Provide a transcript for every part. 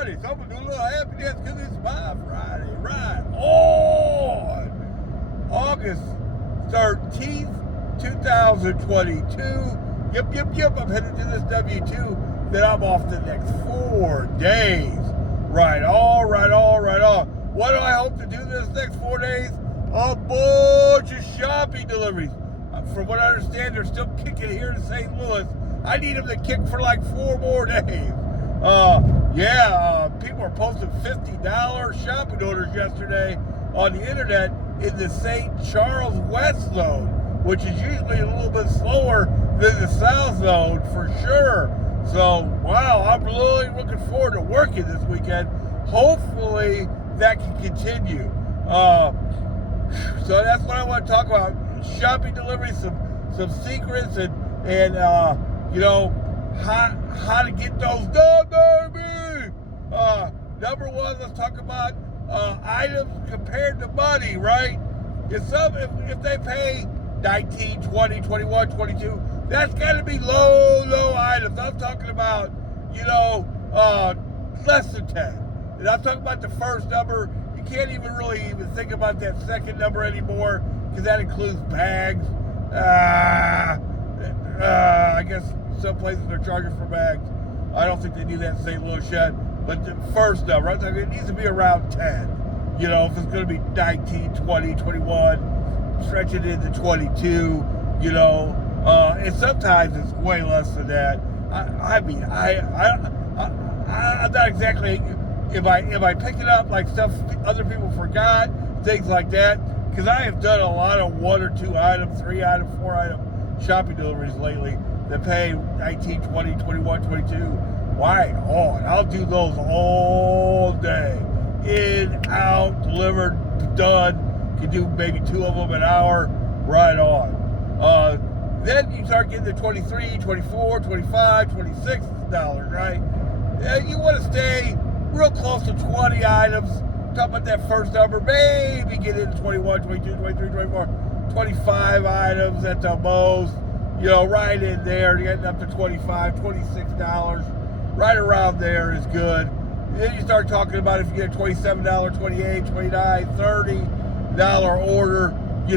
Friday, so I'm going to do a little happy dance because it's my Friday. Right on August 13th, 2022. Yep. I'm headed to this W-2. Then I'm off the next 4 days. Right on. What do I hope to do this next 4 days? A bunch of shopping deliveries. From what I understand, they're still kicking here in St. Louis. I need them to kick for like 4 more days. People are posting $50 shopping orders yesterday on the internet in the St. Charles West zone, which is usually a little bit slower than the South zone for sure. So, wow, I'm really looking forward to working this weekend. Hopefully that can continue. So that's what I want to talk about. Shopping deliveries, some secrets, and how to get those done, baby. Number one, let's talk about items compared to money, right? If they pay 19, 20, 21, 22, that's got to be low items. I'm talking about, less than 10. And I'm talking about the first number. You can't even think about that second number anymore because that includes bags. I guess some places are charging for bags. I don't think they do that in St. Louis yet. But the first number, it needs to be around 10. If it's going to be 19, 20, 21, stretch it into 22, and sometimes it's way less than that. I'm not exactly, am I picking up like stuff other people forgot, things like that? Because I have done a lot of 1 or 2 item, 3 item, 4 item shopping deliveries lately that pay 19, 20, 21, 22. Why? I'll do those all day. In, out, delivered, done. Can do maybe 2 of them an hour. Right on. Then you start getting the 23, 24, 25, $26, right? You want to stay real close to 20 items. Talk about that first number. Maybe get into 21, 22, 23, 24, 25 items at the most. Right in there. Getting up to $25, $26. Right around there is good. Then you start talking about if you get a $27, $28, $29, $30 order, you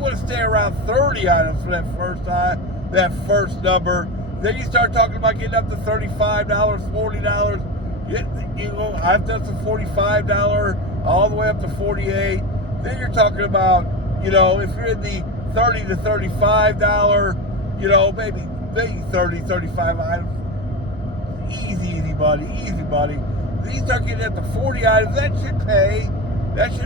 want to stay around 30 items for that first number. Then you start talking about getting up to $35, $40. I've done some $45 all the way up to $48. Then you're talking about, if you're in the $30 to $35, maybe 30, 35 items. Easy buddy. Then you start getting at the 40 items. That should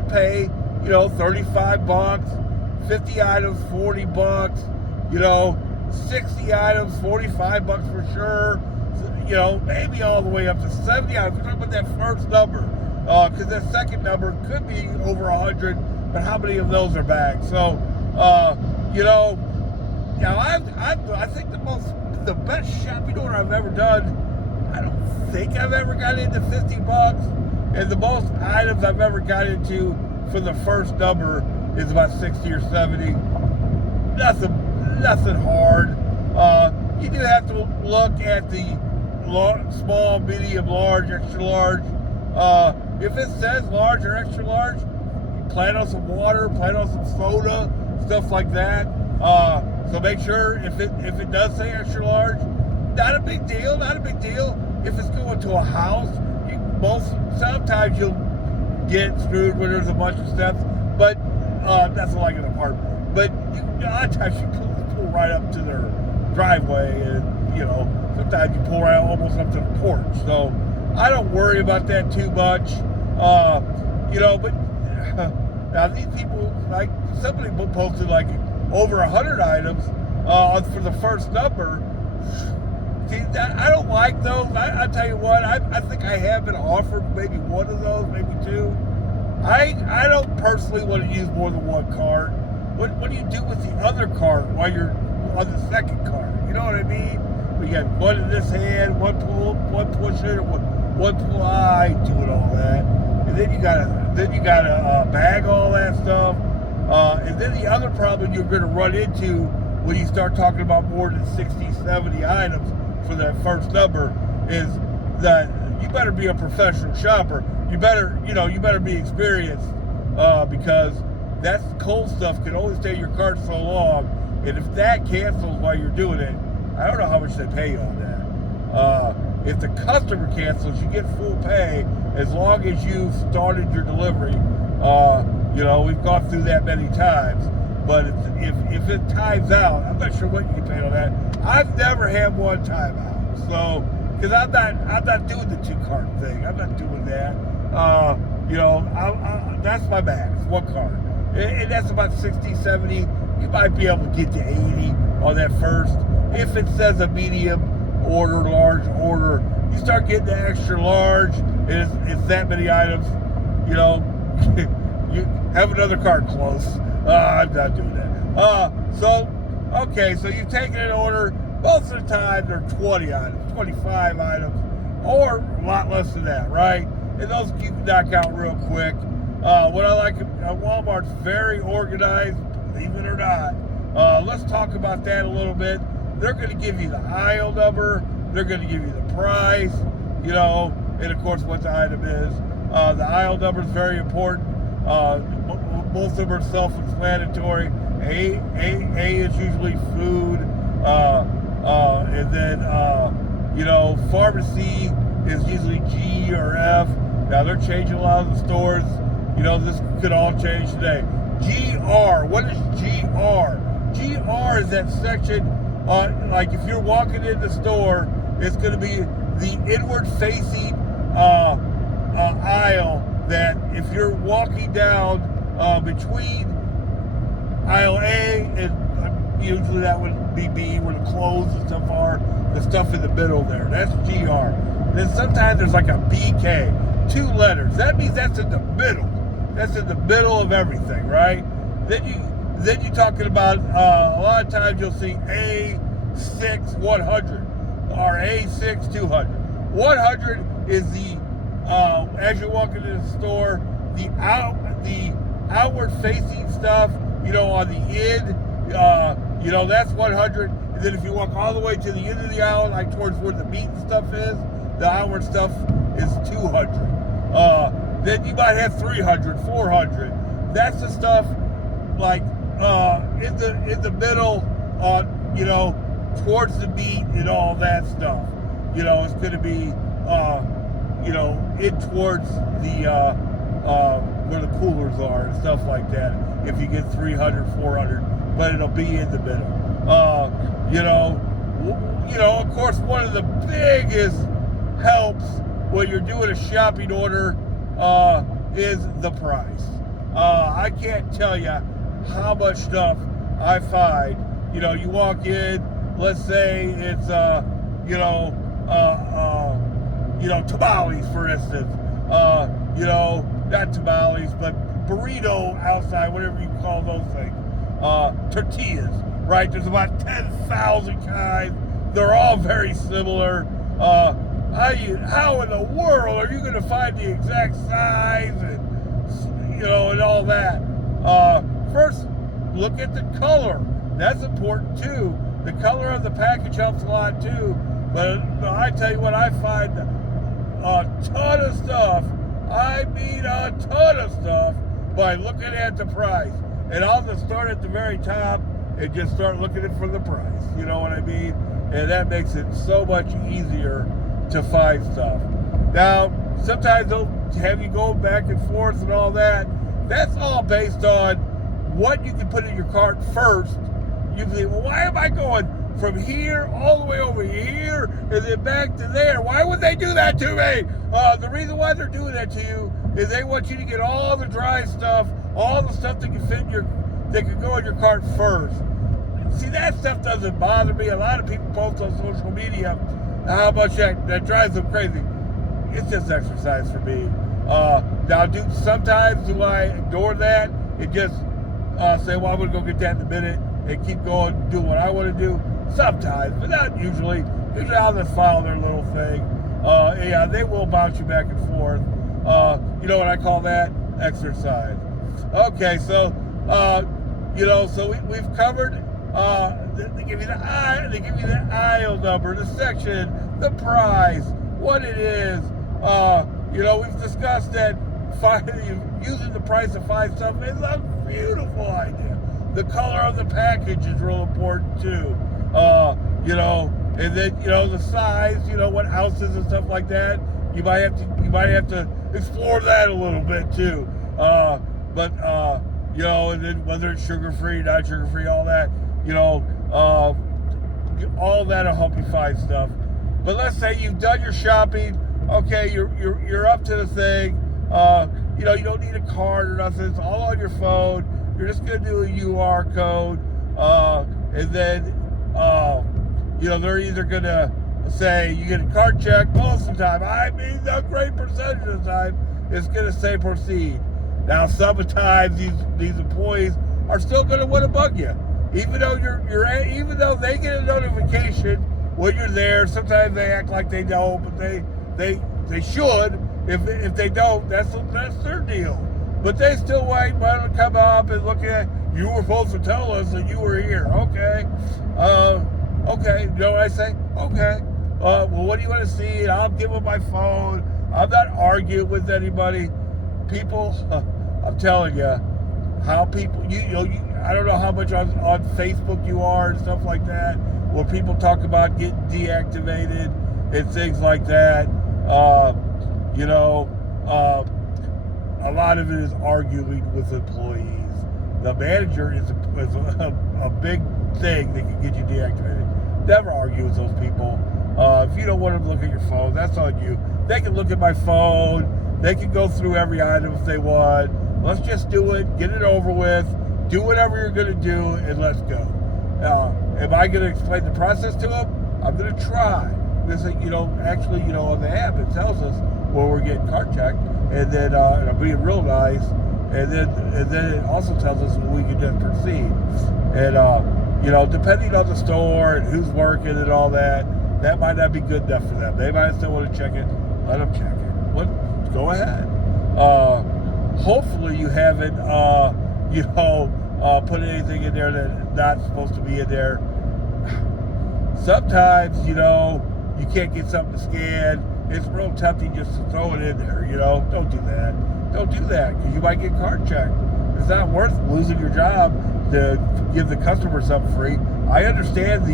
pay, $35, 50 items, $40, 60 items, $45 for sure. Maybe all the way up to 70 items. We're talking about that first number, because that second number could be over 100, but how many of those are bags? So, I think the best shopping order I've ever done, I don't think I've ever got into $50, and the most items I've ever got into for the first number is about 60 or 70. Nothing hard. You do have to look at the small, medium, large, extra large. If it says large or extra large, plan on some water, plan on some soda, stuff like that. So make sure if it does say extra large, not a big deal. If it's going to a house, sometimes you'll get screwed when there's a bunch of steps, but that's like an apartment. But a lot of times you pull right up to their driveway, and sometimes you pull right almost up to the porch. So I don't worry about that too much. But now these people, like somebody posted like over 100 items for the first number. See, I don't like those. I tell you what, I think I have been offered maybe one of those, maybe 2. I don't personally want to use more than one cart. What do you do with the other cart while you're on the second cart? You know what I mean? We got one in this hand, one push it, one pull. I ain't doing all that. And then you gotta bag all that stuff. And then the other problem you're going to run into when you start talking about more than 60, 70 items for that first number is that you better be a professional shopper. You better be experienced, because that cold stuff can only stay in your cart so long. And if that cancels while you're doing it, I don't know how much they pay you on that. If the customer cancels, you get full pay as long as you've started your delivery. We've gone through that many times. But if it times out, I'm not sure what you get paid on that. I've never had one time out. So, because I'm not doing the 2-cart thing. I'm not doing that. That's my max, 1 cart. And that's about 60, 70. You might be able to get to 80 on that first. If it says a medium order, large order, you start getting the extra large, and it's that many items, you have another cart close. I'm not doing that. So you've taken an order. Most of the time, they're 20 items, 25 items, or a lot less than that, right? And those you can knock out real quick. What I like at Walmart's very organized, believe it or not. Let's talk about that a little bit. They're going to give you the aisle number. They're going to give you the price, and of course what the item is. The aisle number is very important. Most of them are self-explanatory. A is usually food, and then pharmacy is usually G or F. Now they're changing a lot of the stores. This could all change today. GR. What is GR? GR is that section. Like if you're walking in the store, it's going to be the inward-facing aisle. That if you're walking down between aisle A and usually that would be B, where the clothes and stuff are, the stuff in the middle there. That's GR. Then sometimes there's like a BK, 2 letters. That means that's in the middle. That's in the middle of everything, right? Then you're talking about a lot of times you'll see A6 100 or A6 200. 100 is the as you're walking into the store, the outward facing stuff, on the end, that's 100. And then if you walk all the way to the end of the aisle, like towards where the meat and stuff is, the outward stuff is 200. Then you might have 300, 400. That's the stuff like in the middle, towards the meat and all that stuff. It's going to be in towards the where the coolers are and stuff like that. If you get 300, 400, but it'll be in the middle. Of course, one of the biggest helps when you're doing a shopping order is the price. I can't tell you how much stuff I find. You walk in, let's say it's tamales, for instance. Not tamales, but burrito outside, whatever you call those things. Tortillas, right? There's about 10,000 kinds. They're all very similar. How in the world are you going to find the exact size and all that? First, look at the color. That's important too. The color of the package helps a lot too. But I tell you what, I find a ton of stuff. I mean a ton of stuff by looking at the price. And I'll just start at the very top and just start looking at for the price. You know what I mean? And that makes it so much easier to find stuff. Now, sometimes they'll have you go back and forth and all that. That's all based on what you can put in your cart first. You think, well, why am I going from here all the way over here and then back to there? Why would they do that to me? The reason why they're doing that to you is they want you to get all the dry stuff, all the stuff that can fit in that can go in your cart first. See, that stuff doesn't bother me. A lot of people post on social media how much that drives them crazy. It's just exercise for me. Now, sometimes do I ignore that and just say, well, I'm going to go get that in a minute and keep going and do what I want to do? Sometimes, but not usually. Usually I'll just follow their little thing. Yeah, they will bounce you back and forth. You know what I call that? Exercise. Okay, so, so we've covered, they give you the aisle number, the section, the price, what it is, We've discussed that using the price of 5 stuff is a beautiful idea. The color of the package is real important too. And then the size, what ounces and stuff like that. You might have to explore that a little bit too. And then whether it's sugar free, not sugar free, all that, all that'll help you find stuff. But let's say you've done your shopping. Okay, you're up to the thing. You don't need a card or nothing. It's all on your phone. You're just gonna do a UR code, and then they're either gonna say you get a card check most of the time. I mean, a great percentage of the time, it's gonna say proceed. Now, sometimes these employees are still gonna want to bug you, even though even though they get a notification when you're there. Sometimes they act like they don't, but they should. If they don't, that's their deal. But they still wait for them to come up and look at, you were supposed to tell us that you were here. Okay. Okay. You know what I say? Okay. Well, what do you want to see? And I'll give them my phone. I'm not arguing with anybody. People, I'm telling you, how people, I don't know how much on Facebook you are and stuff like that, where people talk about getting deactivated and things like that. A lot of it is arguing with employees. The manager is a big thing that can get you deactivated. Never argue with those people. If you don't want them to look at your phone, that's on you. They can look at my phone. They can go through every item if they want. Let's just do it. Get it over with. Do whatever you're going to do, and let's go. Am I going to explain the process to them? I'm going to try. Because, on the app, it tells us when we're getting card checked, and then I'm being real nice, and then it also tells us when we can just proceed. And depending on the store and who's working and all that, that might not be good enough for them. They might still want to check it. Let them check it. Go ahead. Hopefully you haven't put anything in there that's not supposed to be in there. Sometimes you can't get something to scan. It's real tempting just to throw it in there, Don't do that. Don't do that, because you might get card checked. It's not worth losing your job to give the customer something free. I understand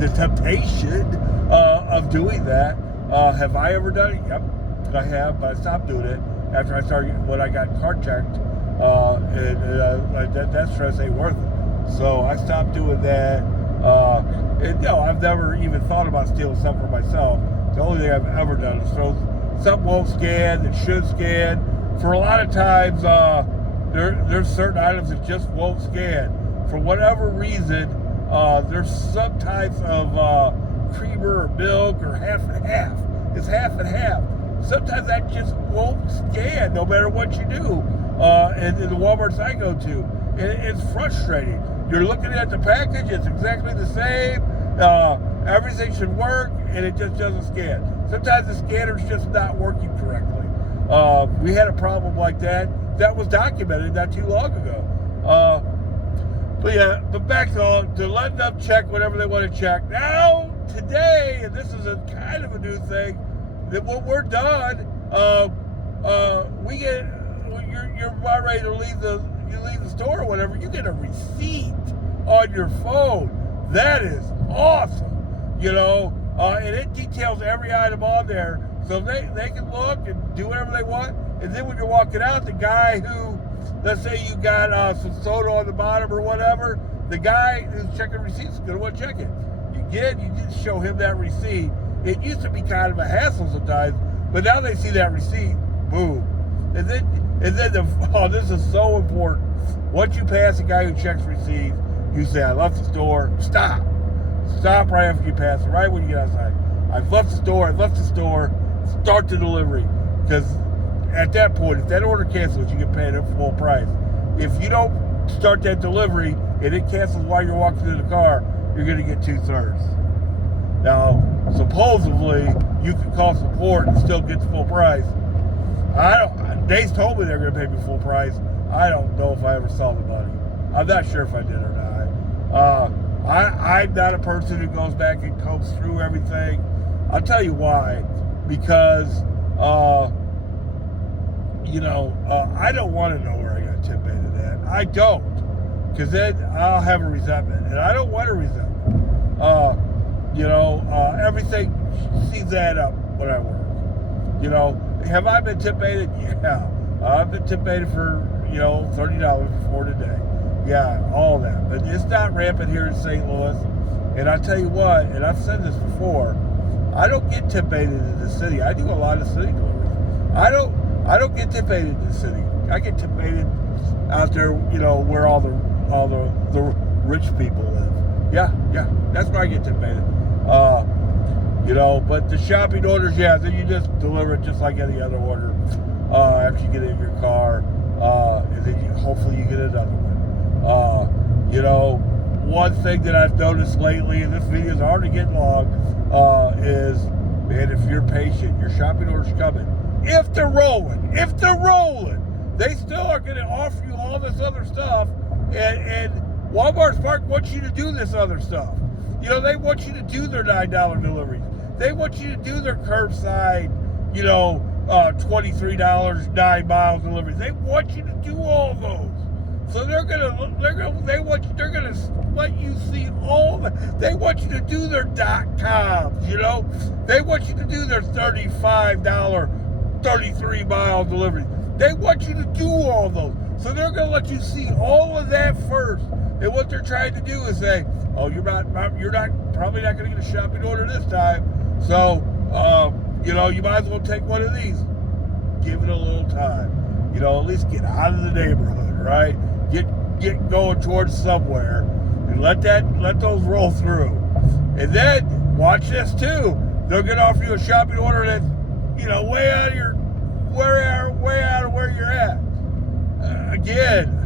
the temptation of doing that. Have I ever done it? Yep, I have, but I stopped doing it when I got card checked. That stress ain't worth it. So I stopped doing that. I've never even thought about stealing something for myself. The only thing I've ever done is throw something won't scan that should scan. For a lot of times, there's certain items that just won't scan. For whatever reason, there's some types of creamer or milk or half and half. It's half and half. Sometimes that just won't scan no matter what you do. In the Walmarts I go to, it's frustrating. You're looking at the package, it's exactly the same. Everything should work, and it just doesn't scan. Sometimes the scanner's just not working correctly. We had a problem like that was documented not too long ago. But back to letting them check whatever they want to check. Now, today, and this is a kind of a new thing, that when we're done, you're about ready to leave the store or whatever, you get a receipt on your phone. That is awesome. And it details every item on there, so they can look and do whatever they want. And then when you're walking out, the guy who, let's say you got some soda on the bottom or whatever, the guy who's checking receipts is going to want to check it. You just show him that receipt. It used to be kind of a hassle sometimes, but now they see that receipt, boom. And then this is so important. Once you pass a guy who checks receipts, you say, I left the store. Stop right after you pass it, right when you get outside. I've left the store, start the delivery. Because at that point, if that order cancels, you get paid at full price. If you don't start that delivery and it cancels while you're walking to the car, you're going to get 2/3. Now, supposedly, you can call support and still get the full price. They told me they're going to pay me full price. I don't know if I ever saw the money. I'm not sure if I did or not. I'm not a person who goes back and combs through everything. I'll tell you why. Because I don't want to know where I got tip baited at. I don't, because then I'll have a resentment, and I don't want a resentment. Everything seems add up when I work. Have I been tip baited? Yeah. I've been tip baited for, $30 before today. Yeah, all that. But it's not rampant here in St. Louis. And I tell you what, and I've said this before, I don't get tip baited in the city. I do a lot of city deliveries. I don't get tip baited in the city. I get tip baited out there, where all the rich people live. Yeah, that's where I get tip baited. But the shopping orders, then you just deliver it just like any other order after you get it in your car, and then hopefully you get another one. One thing that I've noticed lately, and this video is already getting long, is, man, if you're patient, your shopping order's coming. If they're rolling, they still are going to offer you all this other stuff, and Walmart Spark wants you to do this other stuff. They want you to do their $9 deliveries. They want you to do their curbside, $23 9-mile deliveries. They want you to do all those. So they're gonna let you see all the. They want you to do their .coms. They want you to do their $35 33-mile deliveries. They want you to do all those. So they're gonna let you see all of that first. And what they're trying to do is say, oh, you're probably not going to get a shopping order this time. So, you might as well take one of these. Give it a little time. At least get out of the neighborhood, right? Get going towards somewhere, and let those roll through. And then watch this too. They're going to offer you a shopping order that's, way out of where you're at. Again,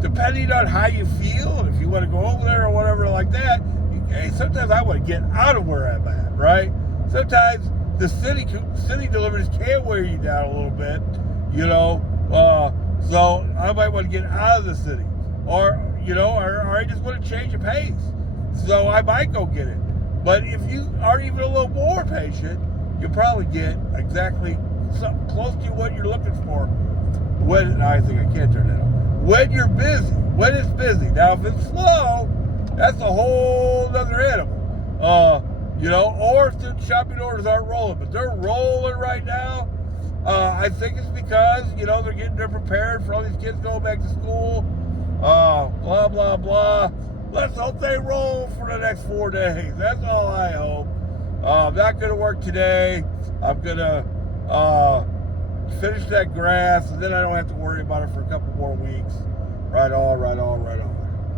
depending on how you feel, and if you want to go over there or whatever like that, sometimes I want to get out of where I'm at, right? Sometimes the city deliveries can wear you down a little bit, so I might want to get out of the city, or I just want to change the pace, so I might go get it. But if you are even a little more patient, you'll probably get exactly something close to what you're looking for. I think I can't turn that on. When you're busy, when it's busy. Now, if it's slow, that's a whole other animal. Or if the shopping orders aren't rolling, but they're rolling right now. I think it's because, they're prepared for all these kids going back to school. Blah, blah, blah. Let's hope they roll for the next 4 days. That's all I hope. I'm not going to work today. I'm going to finish that grass, and then I don't have to worry about it for a couple more weeks. Right on.